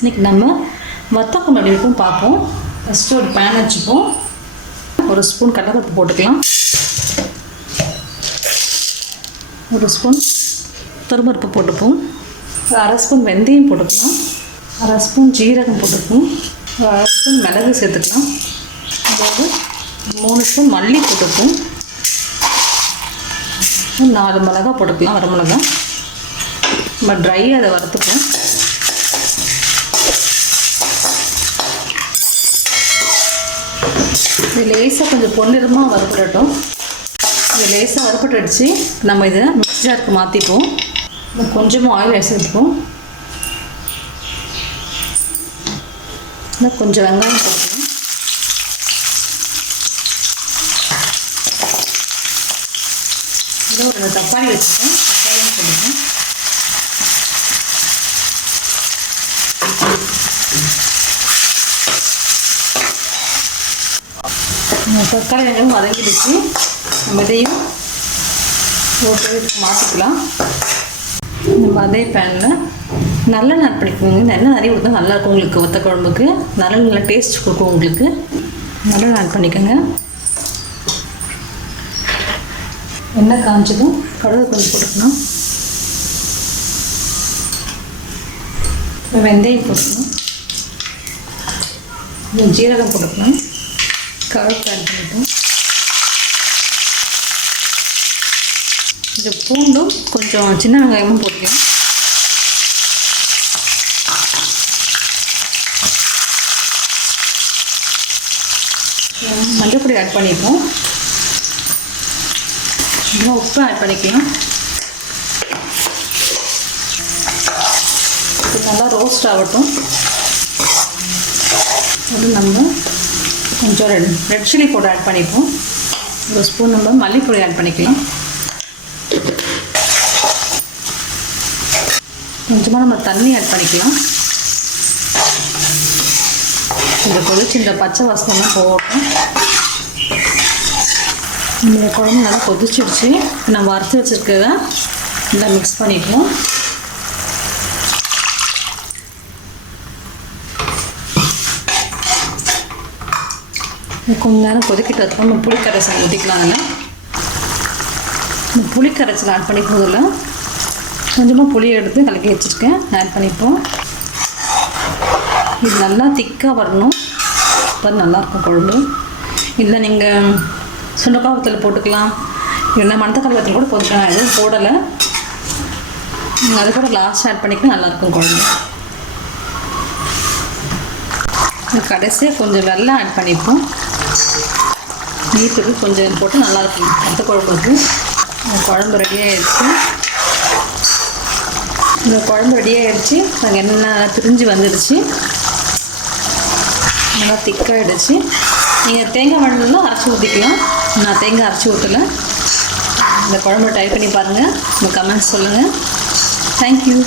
இன்றைக்கி நம்ம வத்த குழம்பு எப்படி இருக்கும் பார்ப்போம். ஃபஸ்ட்டு ஒரு பேன் வச்சுப்போம். ஒரு ஸ்பூன் கடலைப்பருப்பு போட்டுக்கலாம். ஒரு ஸ்பூன் துவரம்பருப்பு போட்டுப்போம். ஒரு அரை ஸ்பூன் வெந்தயம் போட்டுக்கலாம். அரை ஸ்பூன் ஜீரகம் போட்டுப்போம். ஒரு அரை ஸ்பூன் மிளகு சேர்த்துக்கலாம். அதாவது 3 ஸ்பூன் மல்லி போட்டுப்போம். 4 மிளகா போட்டுக்கலாம். வர மிளகா நம்ம ட்ரையாக அதை வறுத்துப்போம். இது லேசாக கொஞ்சம் பொன்னிறமாக வறுப்படட்டும். இது லேசாக வறுப்பட்டுடுச்சு. நம்ம இதை மிக்ஸி ஜாருக்கு மாற்றிப்போம். கொஞ்சமாக ஆயில் சேர்த்துப்போம். கொஞ்சம் வெங்காயம் போட்டுக்கலாம். இதில் ஒரு தக்காளி வச்சுப்போம். தக்காளியும் போட்டுப்போம். தக்காளி வெங்காயம் வதங்கிடுச்சு. நம்ம இதையும் போட்டு மாற்றிக்கலாம். நம்ம அதே பேனில் நல்லெண்ணெய் ஆட் பண்ணிக்கோங்க. எண்ணெய் நிறைய ஊற்றினா நல்லாயிருக்கும் உங்களுக்கு. வத்த குழம்புக்கு நல்ல டேஸ்ட் கொடுக்கும் உங்களுக்கு. நல்லெண்ணெய் ஆட் பண்ணிக்கோங்க. எண்ணெய் காய்ச்சதும் கடுகு கொஞ்சம் போட்டுக்கணும். வெந்தயம் போட்டுக்கணும். ஜீரகம் போட்டுக்கணும். கருவேப்பிலை ஆட் பண்ணிட்டோம். இந்த பூண்டும் கொஞ்சம் சின்ன வெங்காயமும் போட்டுக்கலாம். மஞ்சள் பொடி ஆட் பண்ணிப்போம். இன்னும் உப்பு ஆட் பண்ணிக்கலாம். இது நல்லா ரோஸ்ட் ஆகட்டும். அது நம்ம கொஞ்சம் ரெட் சில்லி பவுடர் ஆட் பண்ணிப்போம். ஒரு ஸ்பூன் நம்ம மல்லிப்பொடி ஆட் பண்ணிக்கலாம். கொஞ்சமாக நம்ம தண்ணி ஆட் பண்ணிக்கலாம். கொஞ்சம் கொதிச்சு இந்த பச்சை வாசனைலாம் போகட்டும். இந்த குழம்பு நல்லா கொதிச்சிடுச்சு. நம்ம வறுத்து வச்சுருக்கத நல்லா மிக்ஸ் பண்ணிக்குவோம். கொஞ்ச நேரம் கொதிக்கிட்டு வச்சுக்கோம். நம்ம புளிக்கரைசல் ஊற்றிக்கலாம். அதில் இந்த புளிக்கரைசல் ஆட் பண்ணிக்கிறதுல கொஞ்சமாக புளி எடுத்து கலக்கி வச்சுருக்கேன். ஆட் பண்ணிப்போம். இது நல்லா திக்காக வரணும். அப்போ நல்லாயிருக்கும் குழம்பு. இல்லை நீங்கள் சுண்டக்காய் வத்தல் போட்டுக்கலாம். இல்லை மணத்தக்காளி வத்தல் கூட போட்டுக்கலாம். எதுவும் போடலை. அது கூட லாஸ்ட் ஆட் பண்ணிக்கலாம். நல்லாயிருக்கும் குழம்பு. கடைசியாக கொஞ்சம் வெல்லம் ஆட் பண்ணிப்போம். நீட்டுக்கு கொஞ்சம் போட்டு நல்லாயிருக்கும் வத்த குழம்புக்கு. குழம்பு ரெடியாகிடுச்சு. இந்த குழம்பு ரெடியாகிடுச்சு. நாங்கள் எண்ணெய் பிரிஞ்சு வந்துடுச்சு. நல்லா திக்காகிடுச்சு. நீங்கள் தேங்காய் மண்ணெலாம் அரைச்சி ஊற்றிக்கலாம். நான் தேங்காய் அரைச்சி ஊற்றலை. இந்த குழம்பு ட்ரை பண்ணி பாருங்கள். உங்கள் கமெண்ட்ஸ் சொல்லுங்கள். தேங்க்யூ.